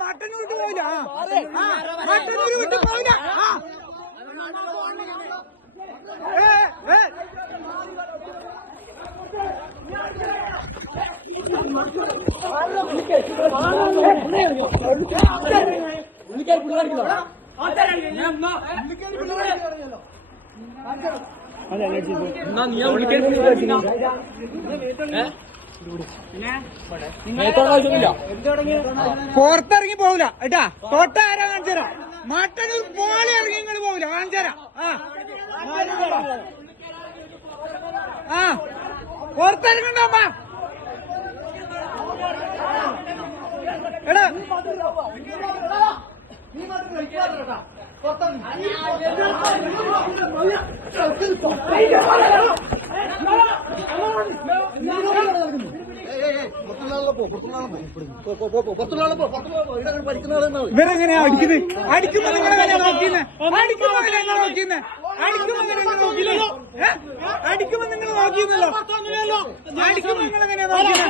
മട്ടന്നൂർ വിട്ട് പോയില്ല, മട്ടന്നൂർ വിട്ട് പോയില്ല. പുറത്തിറങ്ങി പോവില്ല ഏട്ടാ. തൊട്ട ആരാ കാണിച്ചരാ? മട്ടന്നൂർ പോലെ ഇറങ്ങി ഇങ്ങോട്ട് പോവില്ല, കാണിച്ചരാ. ആ പുറത്തിറങ്ങണ്ടോ എടാ? ഇവരെങ്ങനെയാ അടിക്കുന്നത്? അടിക്കുമ്പോ നിങ്ങളെങ്ങനെയാ നോക്കിയെന്ന്? അടിക്കുമ്പോ നിങ്ങൾ നോക്കിയെന്ന്? അടിക്കുമ്പോ നിങ്ങൾ നോക്കിയില്ലല്ലോ. അടിക്കുമ്പോ നിങ്ങൾ നോക്കിയെന്നല്ലോ. അടിക്കുമ്പോ നിങ്ങളെങ്ങനെയാ നോക്കിയത്?